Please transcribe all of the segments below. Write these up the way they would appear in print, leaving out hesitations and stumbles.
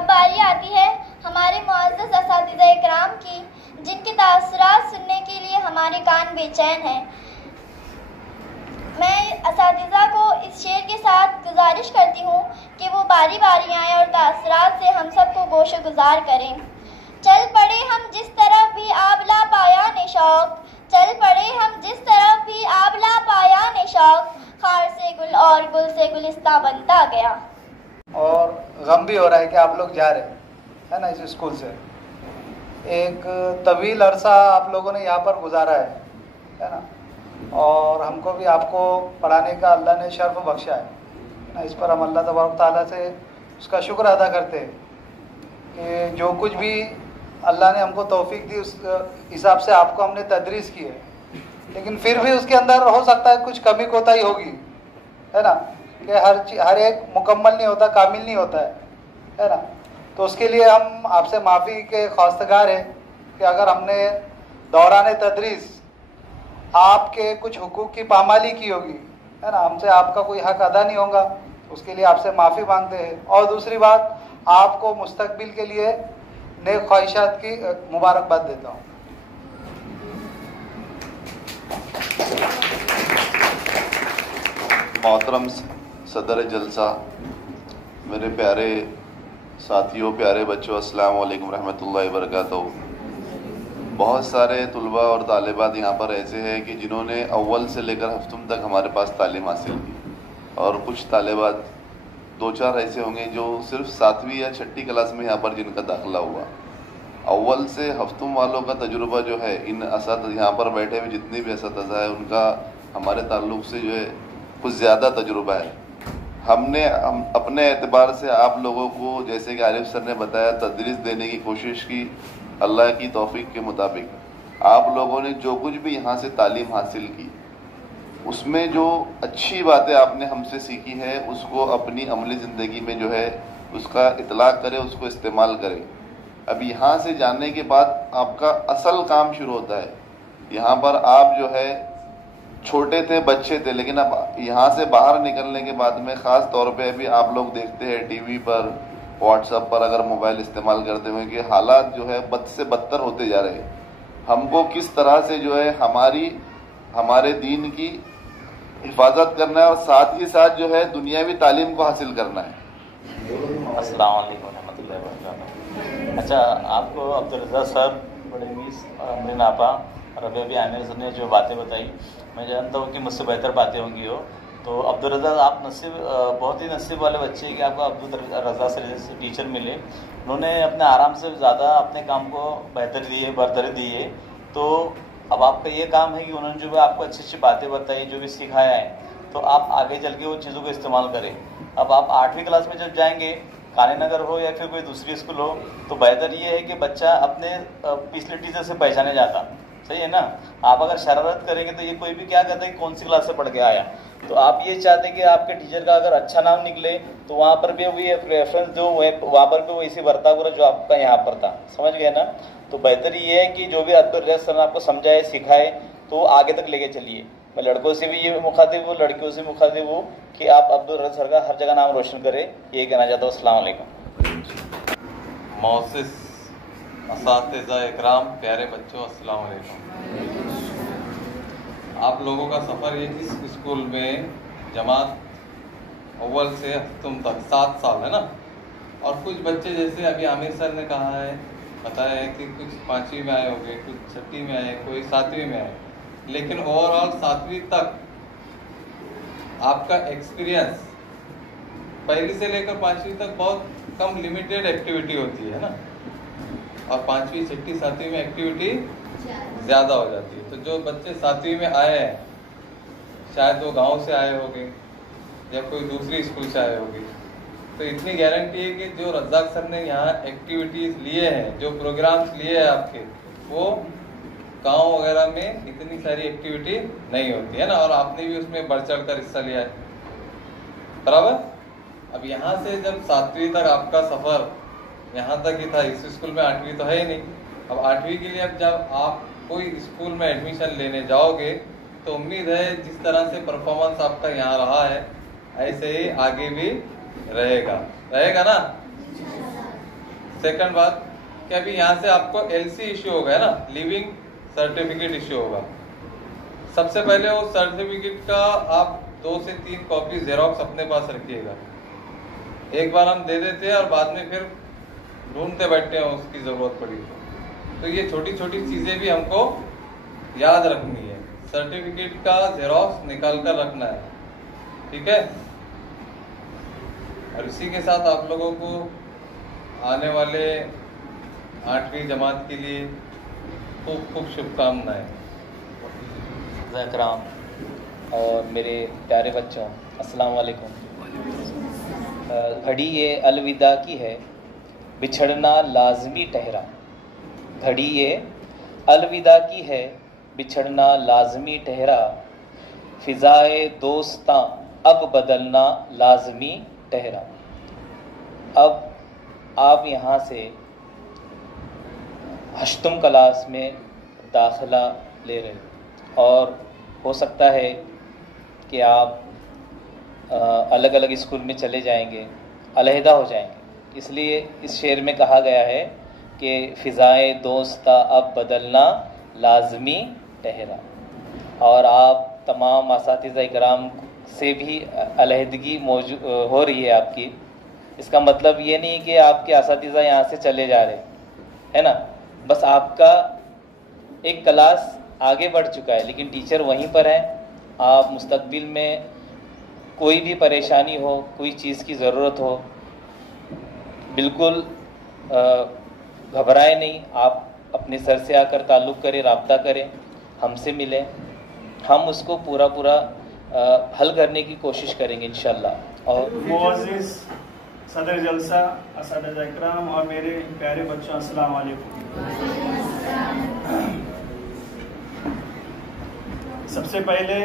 अब बारी आती है हमारे मुअज़्ज़ज़ असातिज़ा इकराम की, जिनके तासुरात सुनने के लिए हमारे कान बेचैन हैं। मैं असातिज़ा को इस शेर के साथ गुजारिश करती हूँ कि वो बारी बारी आएँ और तासुरात से हम सबको गोशो गुजार करें। चल पड़े हम जिस तरफ भी आबला पाया ने शौक, चल पड़े हम जिस तरफ भी आबला पाया ने शौक, खार से गुल और गुल से गुलिस्ता बनता गया। और गम भी हो रहा है कि आप लोग जा रहे हैं, है ना, इस स्कूल से। एक तवील अरसा आप लोगों ने यहाँ पर गुजारा है ना, और हमको भी आपको पढ़ाने का अल्लाह ने शर्फ बख्शा है ना। इस पर हम अल्लाह तबारक ताला से उसका शुक्र अदा करते हैं कि जो कुछ भी अल्लाह ने हमको तौफीक दी उस हिसाब से आपको हमने तदरीस की है। लेकिन फिर भी उसके अंदर हो सकता है कुछ कमी कोताही होगी, है ना, कि हर एक मुकम्मल नहीं होता, कामिल नहीं होता है ना। तो उसके लिए हम आपसे माफ़ी के ख्वास्तगार हैं कि अगर हमने दौरान तदरीस आपके कुछ हुकूक की पामाली की होगी, है ना, हमसे आपका कोई हक अदा नहीं होगा, उसके लिए आपसे माफ़ी मांगते हैं। और दूसरी बात, आपको मुस्तकबिल के लिए नेक ख्वाहिशात की मुबारकबाद देता हूँ। मोहतरम सदर जलसा, मेरे प्यारे साथियों, प्यारे बच्चों, अस्सलाम वालेकुम रहमतुल्लाहि व बरकातहू। बहुत सारे तुलबा और तालिबात यहाँ पर ऐसे हैं कि जिन्होंने अव्वल से लेकर हफ्तम तक हमारे पास तालीम हासिल की, और कुछ तालिबात दो चार ऐसे होंगे जो सिर्फ 7वीं या 6ठी क्लास में यहाँ पर जिनका दाखिला हुआ। अव्वल से हफ्तम वालों का तजुर्बा जो है, इन यहाँ पर बैठे हुए जितने भी असातिज़ा है उनका हमारे ताल्लुक़ से जो है कुछ ज़्यादा तजुर्बा है। हम अपने एतबार से आप लोगों को, जैसे कि आरिफ सर ने बताया, तदरीस देने की कोशिश की अल्लाह की तौफीक के मुताबिक। आप लोगों ने जो कुछ भी यहाँ से तालीम हासिल की, उसमें जो अच्छी बातें आपने हमसे सीखी है उसको अपनी अमली ज़िंदगी में जो है उसका इतलाक़ करें, उसको इस्तेमाल करें। अब यहाँ से जाने के बाद आपका असल काम शुरू होता है। यहाँ पर आप जो है छोटे थे, बच्चे थे, लेकिन अब यहाँ से बाहर निकलने के बाद में ख़ास तौर पे अभी आप लोग देखते हैं टीवी पर, व्हाट्सएप पर अगर मोबाइल इस्तेमाल करते हुए कि हालात जो है बद से बदतर होते जा रहे हैं। हमको किस तरह से जो है हमारे दीन की हिफाजत करना है और साथ ही साथ जो है दुनियावी तालीम को हासिल करना है। अस्सलाम वालेकुम रहमतुल्लाहि व बरकातहू। अच्छा, आपको अब्दुल रज़्ज़ाक़ सर, बड़े मीस अमरीन आपा और अभी आमिर सर ने जो बातें बताई, मैं जानता हूँ कि मुझसे बेहतर बातें होंगी हो। तो अब्दुल रज़्ज़ाक़, आप बहुत ही नसीब वाले बच्चे हैं कि आपको अब्दुल रज़्ज़ाक़ सर जैसे टीचर मिले। उन्होंने अपने आराम से ज़्यादा अपने काम को बरतरी दी है। तो अब आपका ये काम है कि उन्होंने जो भी आपको अच्छी अच्छी बातें बताई, जो भी सिखाया है, तो आप आगे चल के वो चीज़ों को इस्तेमाल करें। अब आप 8वीं क्लास में जब जाएंगे, काली नगर हो या फिर कोई दूसरी स्कूल हो, तो बेहतर ये है कि बच्चा अपने पिछले टीचर से पहचाने जाता, सही है ना। आप अगर शरारत करेंगे तो ये कोई भी क्या कहता है कि कौन सी क्लास से पढ़ के आया। तो आप ये चाहते हैं कि आपके टीचर का अगर अच्छा नाम निकले तो वहाँ पर भी वही रेफरेंस दो, वहाँ पर भी वैसी बर्ताव करो जो आपका यहाँ पर था, समझ गए ना। तो बेहतर ये है कि जो भी अब्दुल रज़्ज़ाक़ सर ने आपको समझाए, सिखाए, तो आगे तक लेके चलिए। मैं लड़कों से भी ये मुखातिब हूँ, लड़कियों से मुखातिब हूँ कि आप अब्दुल रज़्ज़ाक़ सर का हर जगह नाम रोशन करें, ये कहना चाहता हूँ। अस्सलाम वालेकुम। मौसिस असातिज़ा इकराम, प्यारे बच्चों, अस्सलाम वालेकुम। आप लोगों का सफ़र ये इस स्कूल में जमात अव्वल से हफ्तम तक 7 साल है ना। और कुछ बच्चे जैसे अभी आमिर सर ने कहा है, बताया है कि कुछ 5वीं में आए होंगे, कुछ 6ठी में आए, कोई 7वीं में आए, लेकिन ओवरऑल 7वीं तक आपका एक्सपीरियंस 1ली से लेकर 5वीं तक बहुत कम लिमिटेड एक्टिविटी होती है ना, और 5वीं 6ठी 7वीं में एक्टिविटी ज़्यादा हो जाती है। तो जो बच्चे 7वीं में आए हैं, शायद वो गांव से आए होंगे या कोई दूसरी स्कूल से आए होंगे, तो इतनी गारंटी है कि जो रज़्ज़ाक़ सर ने यहाँ एक्टिविटीज़ लिए हैं, जो प्रोग्राम्स लिए हैं आपके, वो गांव वगैरह में इतनी सारी एक्टिविटी नहीं होती है ना। और आपने भी उसमें बढ़ चढ़ कर हिस्सा लिया है, बराबर। अब यहाँ से जब 7वीं तक आपका सफ़र यहाँ तक ही था, इस स्कूल में 8वीं तो है ही नहीं। अब 8वीं के लिए अब जब आप कोई स्कूल में एडमिशन लेने जाओगे तो उम्मीद है जिस तरह से परफॉर्मेंस आपका यहाँ रहा है, ऐसे ही आगे भी रहेगा ना। सेकंड बात कि अभी यहाँ से आपको LC इश्यू होगा, है ना, लिविंग सर्टिफिकेट इश्यू होगा। सबसे पहले वो सर्टिफिकेट का आप 2 से 3 कॉपी जेरोक्स अपने पास रखिएगा। एक बार हम दे देते हैं और बाद में फिर ढूंढते बैठते हैं उसकी ज़रूरत पड़ी तो ये छोटी छोटी चीज़ें भी हमको याद रखनी है। सर्टिफिकेट का जेरोक्स निकाल कर रखना है, ठीक है। और इसी के साथ आप लोगों को आने वाले 8वीं जमात के लिए खूब खूब शुभकामनाएं। ज़कराम और मेरे प्यारे बच्चों, अस्सलाम वालेकुम। घड़ी ये अलविदा की है, बिछड़ना लाजमी ठहरा। घड़ी ये अलविदा की है, बिछड़ना लाजमी ठहरा। फिजाए दोस्तां अब बदलना लाजमी ठहरा। अब आप यहाँ से हश्तम क्लास में दाखिला ले रहे हो और हो सकता है कि आप अलग अलग स्कूल में चले जाएंगे, अलहदा हो जाएंगे। इसलिए इस शेर में कहा गया है कि फ़िज़ाए दोस्ता अब बदलना लाजमी ठहरा। और आप तमाम असातिज़ा इकराम से भी अलहदगी हो रही है आपकी। इसका मतलब ये नहीं कि आपके असातिज़ा यहाँ से चले जा रहे, है ना, बस आपका एक क्लास आगे बढ़ चुका है लेकिन टीचर वहीं पर है। आप मुस्तकबिल में कोई भी परेशानी हो, कोई चीज़ की ज़रूरत हो, बिल्कुल घबराए नहीं। आप अपने सर से आकर ताल्लुक़ करें, रब्ता करें, हमसे मिलें, हम उसको पूरा हल करने की कोशिश करेंगे इंशाल्लाह। और मुअज़्ज़िज़ सदर जलसा, असातिज़ा इकराम और मेरे प्यारे बच्चों, अस्सलाम वालेकुम। सबसे पहले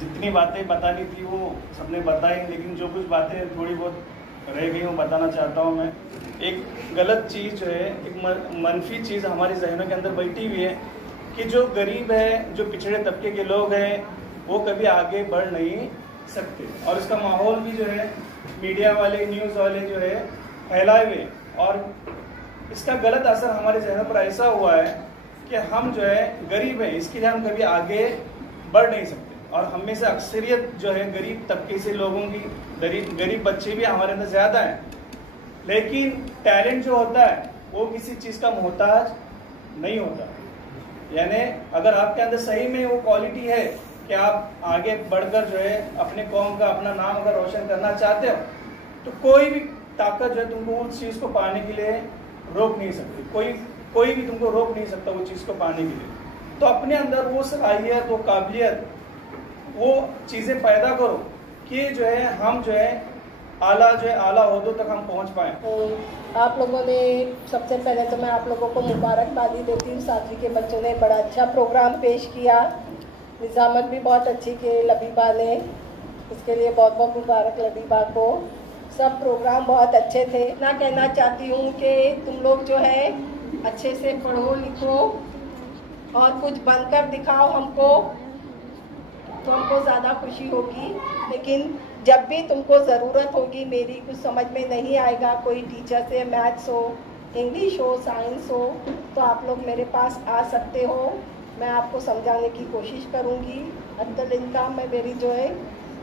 जितनी बातें बतानी थी वो सबने बताई, लेकिन जो कुछ बातें थोड़ी बहुत रह गई वो बताना चाहता हूँ मैं। एक गलत चीज़ जो है, एक मनफी चीज़ हमारे जहनों के अंदर बैठी हुई है कि जो गरीब है, जो पिछड़े तबके के लोग हैं, वो कभी आगे बढ़ नहीं सकते। और इसका माहौल भी जो है मीडिया वाले, न्यूज़ वाले जो है फैलाए हुए, और इसका गलत असर हमारे जहनों पर ऐसा हुआ है कि हम जो है गरीब है, इसके लिए हम कभी आगे बढ़ नहीं सकते। और हम में से अक्सरियत जो है गरीब तबके से लोगों की, गरीब बच्चे भी हमारे अंदर ज़्यादा हैं, लेकिन टैलेंट जो होता है वो किसी चीज़ का मोहताज नहीं होता। यानी अगर आपके अंदर सही में वो क्वालिटी है कि आप आगे बढ़कर जो है अपने कौम का, अपना नाम अगर रोशन करना चाहते हो, तो कोई भी ताकत जो है तुमको उस चीज़ को पाने के लिए रोक नहीं सकती। कोई भी तुमको रोक नहीं सकता वो चीज़ को पाने के लिए। तो अपने अंदर वो सलाहियत, वो काबिलियत, वो चीज़ें पैदा करो कि जो है हम जो है आला ओहदों तक हम पहुंच पाएँ। तो आप लोगों ने, सबसे पहले तो मैं आप लोगों को मुबारकबादी देती हूँ। साथी के बच्चों ने बड़ा अच्छा प्रोग्राम पेश किया, निज़ामत भी बहुत अच्छी की लबीबा ने, इसके लिए बहुत बहुत मुबारक लबीबा को। सब प्रोग्राम बहुत अच्छे थे। इतना कहना चाहती हूँ कि तुम लोग जो है अच्छे से पढ़ो लिखो और कुछ बनकर दिखाओ हमको, तो हमको ज़्यादा खुशी होगी। लेकिन जब भी तुमको ज़रूरत होगी मेरी, कुछ समझ में नहीं आएगा, कोई टीचर से, मैथ्स हो, इंग्लिश हो, साइंस हो, तो आप लोग मेरे पास आ सकते हो। मैं आपको समझाने की कोशिश करूँगी। अत्तल इनका मैं मेरी जो है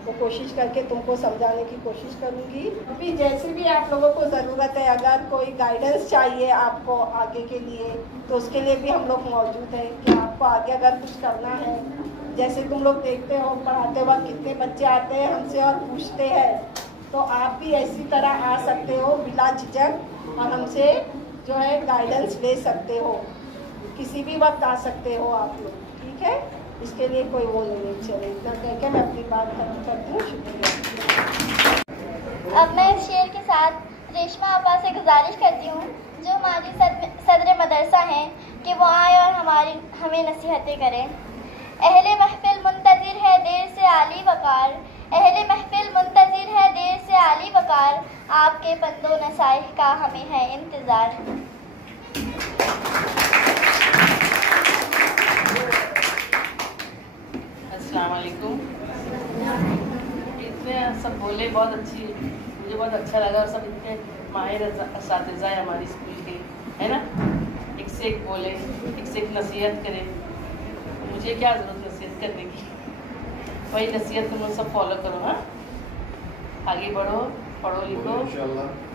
वो कोशिश करके तुमको समझाने की कोशिश करूँगी। अभी जैसे भी आप लोगों को ज़रूरत है, अगर कोई गाइडेंस चाहिए आपको आगे के लिए, तो उसके लिए भी हम लोग मौजूद हैं कि आपको आगे अगर कुछ करना है। जैसे तुम लोग देखते हो पढ़ाते वक्त कितने बच्चे आते हैं हमसे और पूछते हैं, तो आप भी ऐसी तरह आ सकते हो बिला झिझक और हमसे जो है गाइडेंस ले सकते हो। किसी भी वक्त आ सकते हो आप लोग, ठीक है। इसके लिए कोई वो नहीं। चले, इतना कह के मैं अपनी बात खत्म करती हूँ। शुक्रिया। अब मैं इस शेर के साथ रेशमा आपा से गुजारिश करती हूँ, जो हमारी सदर मदरसा हैं, कि वो आए और हमें नसीहतें करें। अहले महफिल मुंतज़िर है देर से आली वकार, अहले महफिल मुंतज़िर है देर से आली वकार, आपके बंदो नसाइह का हमें है इंतज़ार। अस्सलाम वालेकुम। इतने सब बोले, बहुत अच्छी मुझे बहुत अच्छा लगा और सब इतने माहिर असातिज़ा है हमारी स्कूल के, है ना, एक से एक बोले, एक से एक नसीहत करे। मुझे क्या ज़रूरत नसीहत करने की, वही नसीहत तुम सब फॉलो करो। हाँ, आगे बढ़ो, पढ़ो लिखो,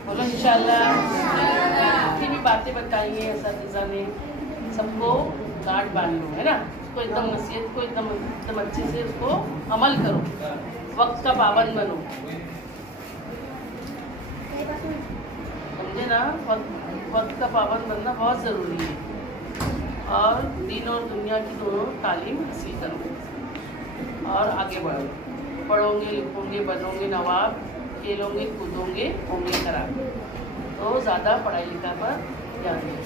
बोलो इंशाल्लाह। जितनी भी बातें बताई हैं असातिज़ा ने सबको गांठ बांध लो, है ना, उसको एकदम नसीहत को एकदम अच्छे से उसको अमल करो, वक्त का पाबंद बनो, समझे ना, वक्त का पाबंद बनना बहुत ज़रूरी है। और दीन और दुनिया की दोनों तालीम हासिल करो और आगे बढ़ो, पढ़ोगे लिखोगे बनोगे नवाब, खेलोगे कूदोगे होंगे खराब। तो ज़्यादा पढ़ाई लिखाई पर ध्यान दें।